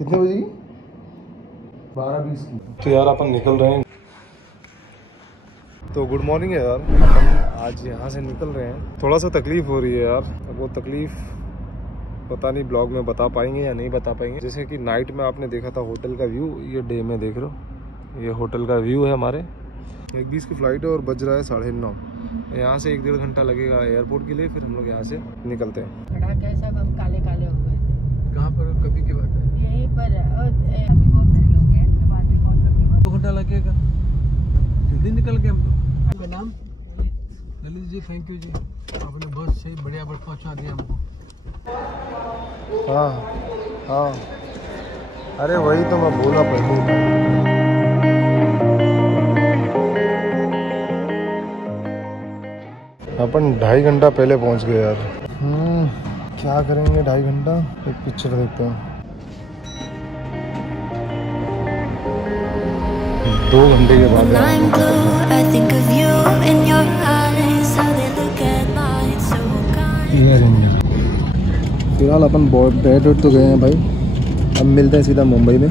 कितने बजे की? 12:20 की। तो यार अपन निकल रहे हैं। तो गुड मॉर्निंग है यार। अपन आज यहाँ से निकल रहे हैं। थोड़ा सा तकलीफ हो रही है यार। अब वो तकलीफ पता नहीं ब्लॉग में बता पाएंगे या नहीं बता पाएंगे। जैसे कि नाइट में आपने देखा था होटल का व्यू, ये डे में देख रहे हो, ये होटल का व्यू है हमारे। 1:20 की फ़्लाइट है और बज रहा है 9:30। यहाँ से 1-1.5 घंटा लगेगा एयरपोर्ट के लिए, फिर हम लोग यहाँ से निकलते हैं। सब हम काले काले हो गए। कहाँ पर? कभी की बात है? यहीं पर बहुत सारे लोग हैं। मैं बाद में कॉल करती हूँ। 2 घंटा लगेगा, जल्दी निकल गए हम लोग। आपका नाम? ललित जी, थैंक यू जी, आपने बहुत सही बढ़िया बस पहुँचा दिया हमको। हाँ हाँ, अरे वही तो मैं बोला पहले। अपन 2.5 घंटा पहले पहुंच गए यार। क्या करेंगे 2.5 घंटा? एक पिक्चर देखते हैं। 2 घंटे के बाद फिलहाल अपन बैठ तो गए हैं भाई। अब मिलते हैं सीधा मुंबई में।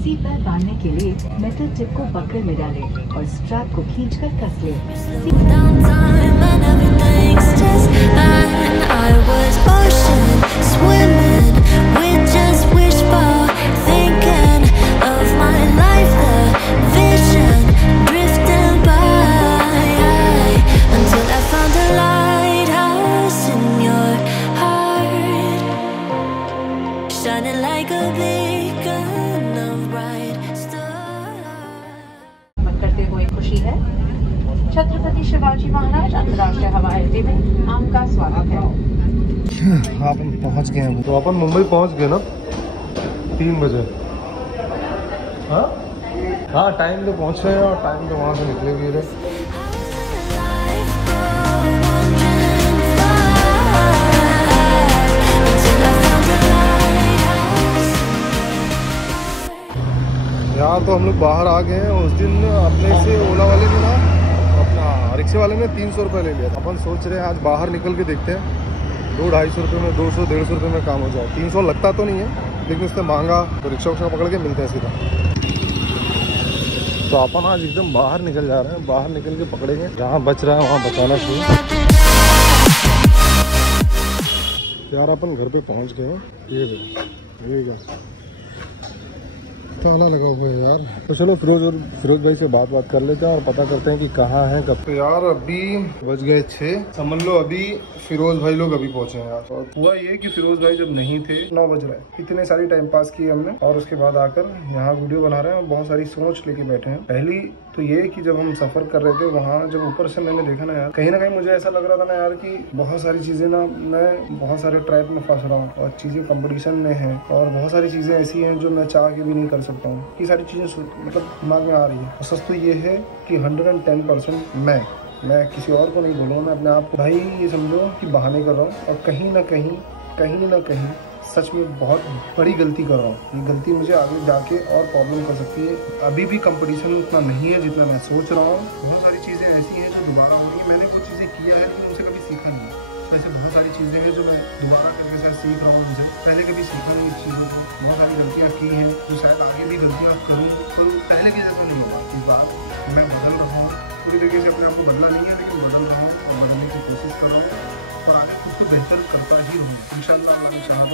सीट बेल्ट बांधने के लिए मेटल टिप को बकल में डालें और स्ट्रैप को खींचकर कस लें। करते हुए खुशी है। छत्रपति शिवाजी महाराज अंतर्राष्ट्रीय हवाई अड्डे में आपका स्वागत है। हाँ, अपन पहुँच गए हैं। तो अपन मुंबई पहुँच गए ना 3 बजे। हाँ हाँ, टाइम पे पहुँचे हैं और टाइम पे वहाँ से निकले भी रहे। यहाँ तो हम लोग बाहर आ गए हैं। उस दिन अपने से ओला वाले ने ना, अपना रिक्शे वाले ने 300 रुपये ले लिया था। अपन सोच रहे हैं आज बाहर निकल के देखते हैं, 200-250 रुपये में, 200-150 रुपये में काम हो जाए। 300 लगता तो नहीं है, लेकिन उससे महंगा। तो रिक्शा उक्शा पकड़ के मिलते हैं सीधा। तो अपन आज एकदम बाहर निकल जा रहे हैं। बाहर निकल के पकड़ेंगे, जहाँ बच रहा है वहाँ बचाना चाहिए। यार अपन घर पे पहुँच गए हैं। ये ताला लगा हुआ है यार। तो चलो फिरोज भाई से बात कर लेते हैं और पता करते हैं कि कहाँ है कब। तो यार अभी बज गए 6, समझ लो अभी फिरोज भाई लोग अभी पहुंचे हैं यार। और हुआ ये कि फिरोज भाई जब नहीं थे, 9 बज रहे हैं। इतने सारी टाइम पास किए हमने और उसके बाद आकर यहाँ वीडियो बना रहे हैं और बहुत सारी सोच लेके बैठे हैं। पहली तो ये कि जब हम सफर कर रहे थे वहाँ, जब ऊपर से मैंने देखा ना यार, कहीं ना कहीं मुझे ऐसा लग रहा था ना यार कि बहुत सारी चीजें ना, मैं बहुत सारे ट्रैप में फंस रहा हूँ और चीजें कंपटीशन में है और बहुत सारी चीजें ऐसी हैं जो मैं चाह के भी नहीं कर सकता हूँ। ये सारी चीजें मतलब दिमाग में आ रही है। और सच तो ये है कि 110% मैं किसी और को नहीं बोलूँगा, मैं अपने आप को भाई ये समझो कि बहाने कर रहा हूँ और कहीं ना कहीं सच में बहुत बड़ी गलती कर रहा हूँ। ये गलती मुझे आगे जाके और प्रॉब्लम कर सकती है। अभी भी कंपटीशन उतना नहीं है जितना मैं सोच रहा हूँ। बहुत सारी चीज़ें ऐसी हैं जो दोबारा होंगी। मैंने कुछ चीज़ें किया है लेकिन उनसे कभी सीखा नहीं है। ऐसे बहुत सारी चीज़ें हैं जो मैं दोबारा करके शायद सीख रहा हूँ उनसे। पहले कभी सीखा नहीं इस चीज़ों को। बहुत सारी गलतियाँ की हैं जो शायद आगे भी गलतियाँ करूँ, पर पहले के जैसा नहीं होगा। इस बार मैं बदल रहा हूँ, पूरी तरीके से अपने आप को बदला नहीं है, लेकिन बदल रहा हूँ और बदलने की कोशिश कर रहा हूँ और आगे खुद को बेहतर करता ही हूँ इंशाल्लाह। अल्लाह ने चाहा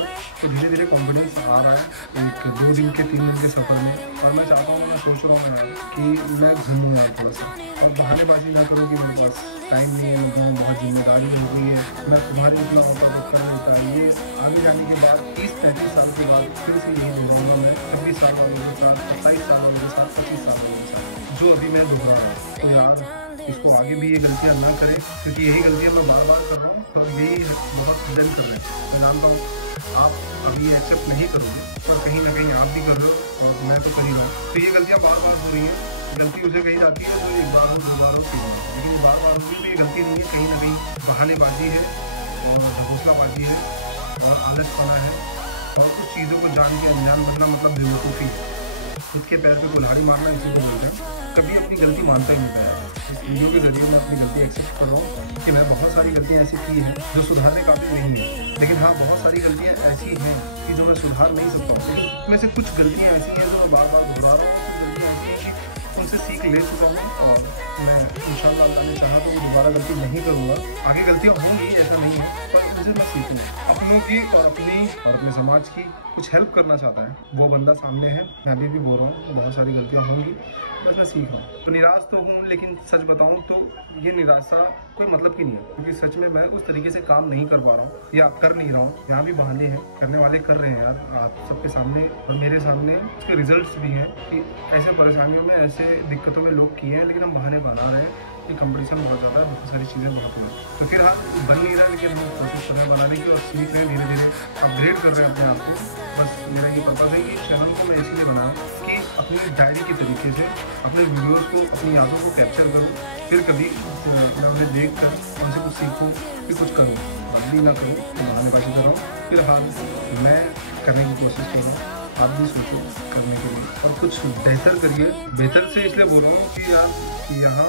तो धीरे धीरे कॉन्फिडेंस आ रहा है एक 2 दिन के 3 दिन के सफ़र में। और मैं चाहता हूँ, मैं सोच रहा हूँ यार कि मैं घूमूँ यार थोड़ा सा और बहानेबाजी ना करूँ कि मेरे पास टाइम नहीं है, मैं बहुत जिम्मेदारी हो गई है, मैं तुम्हारी इतना ऑफर बुक कर नहीं पाएंगे। आगे जाने के बाद 30-35 साल के बाद फिर से यही दोहराऊंगा मैं, 26 साल वालों के साथ, 27 साल वालों के साथ, 25 साल वालों के साथ, जो अभी मैं दोहरा रहा हूँ। तो यार इसको आगे भी ये गलतियाँ ना करें, क्योंकि यही गलतियाँ मैं बार बार कर रहा हूँ और यही बहुत डन कर रहे हैं। मैं जानता हूँ आप अभी एक्सेप्ट नहीं करोगे, पर कहीं ना कहीं आप भी कर रहे हो और मैं तो कर ही रहा हूँ। तो ये गलतियाँ बार बार हो रही है। गलती उसे कही जाती है जो एक बार हो, 2 बार हो, 3 बार, लेकिन बार बार होगी तो ये गलती नहीं है, कहीं ना कहीं बहानेबाजी है और हौसलाबाजी है और आलस खाना है और कुछ चीज़ों को जान के अनजान बनना, मतलब बेवकूफ़ी। खुद के पैर पे कुल्हाड़ी मारना इसी को बोलते हैं। कभी अपनी गलती मानता ही नहीं था यार। इस वीडियो के जरिए मैं अपनी गलती एक्सेप्ट कर रहा हूँ कि मैंने बहुत सारी गलतियाँ ऐसी की हैं जो सुधारने काबिल नहीं है, लेकिन हाँ बहुत सारी गलतियाँ ऐसी हैं कि जो मैं सुधार नहीं सकता हूँ। में से कुछ गलतियाँ ऐसी हैं जो मैं बार बार दोहरा रहा हूँ, कुछ गलतियाँ ऐसी हैं कि उनसे सीख ले चुका हूँ और मैं इंशाअल्लाह अल्लाह ने चाहा तो दोबारा गलती नहीं करूँगा। आगे गलतियाँ होंगी ऐसा नहीं है, पर उनसे मैं सीखूँगा। अपनों की और अपने समाज की कुछ हेल्प करना चाहता है वो बंदा सामने है। मैं अभी भी बोल रहा हूँ बहुत सारी गलतियाँ होंगी, बस मैं सीख रहा हूँ। तो निराश तो हूँ, लेकिन सच बताऊँ तो ये निराशा कोई मतलब की नहीं है, क्योंकि सच में मैं उस तरीके से काम नहीं कर पा रहा हूँ या कर नहीं रहा हूँ। यहाँ भी बहाने हैं, करने वाले कर रहे हैं यार, आप सबके सामने और मेरे सामने उसके रिजल्ट्स भी हैं कि ऐसे परेशानियों में ऐसे दिक्कतों में लोग किए हैं, लेकिन हम बहाने बना रहे हैं कि कंपटीशन बहुत ज़्यादा है, बहुत सारी चीज़ें बहुत हैं। तो फिर हाँ बन नहीं रहा, लेकिन हम कोशिश कर रहे हैं बनाने की और सीख रहे हैं, धीरे धीरे अपग्रेड कर रहे हैं अपने आप को। बस मेरा ये पर्पज़ है कि चैनल को मैं इसलिए बनाऊँ कि अपनी डायरी के तरीके से अपने वीडियोज़ को, अपनी यादों को कैप्चर करूँ, फिर कभी मैं उन्हें देख कर उनसे कुछ सीखूँ, फिर कुछ करूँ, बदली ना करूँ, बहानेबाजी कर रहा हूँ। फिर हाँ मैं करने की कोशिश कर रहा हूँ, आप भी सोचो करने के लिए और कुछ बेहतर करिए। बेहतर से इसलिए बोल रहा हूँ कि यार यहाँ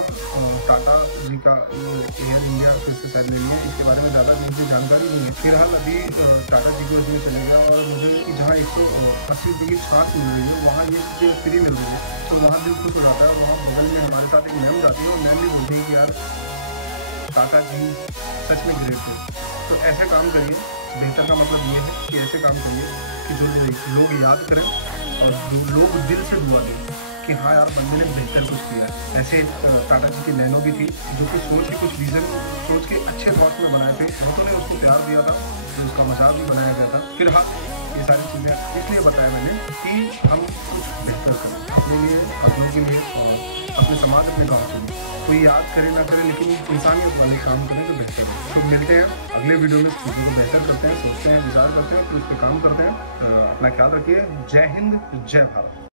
टाटा जी का एयर इंडिया फिर से शायद ले लिया, इसके बारे में ज़्यादा मुझे जानकारी नहीं है। फिलहाल अभी टाटा जी को इसमें चले गया और मुझे कि जहाँ 180 रुपये की छाट मिल रही है वहाँ ये चीज़ें फ्री मिल रही है, तो वहाँ दिल खुश हो जाता है। वहाँ बगल में हमारे साथ एक मैम जाती है और मैम भी बोलती है कि यार टाटा जी सच में ग्रेट थे। तो ऐसे काम करिए, बेहतर का मतलब ये है कि ऐसे काम करिए कि जो लोग याद करें और जो लोग दिल से दुआ दें कि हाँ यार बंदे ने बेहतर कुछ किया। ऐसे टाटा जी की नैनो भी थी जो कि सोच के कुछ विज़न सोच के अच्छे थॉट्स में बनाए थे, बहुतों ने उसको प्यार दिया था, तो उसका मजाक भी बनाया गया था। फिर हाँ ये सारी चीज़ें इसलिए बताया मैंने कि हम कुछ बेहतर करें अपने लिए, अपनों के लिए और अपने समाज, अपने गाँव के लिए। कोई याद करे ना करे, लेकिन इंसानियत वाले काम करें तो बेहतर है। तो मिलते हैं अगले वीडियो में, चीज़ों को बेहतर करते हैं, सोचते हैं, विचार करते हैं, फिर उस पर काम करते हैं। तो अपना ख्याल रखिए। जय हिंद, जय भारत।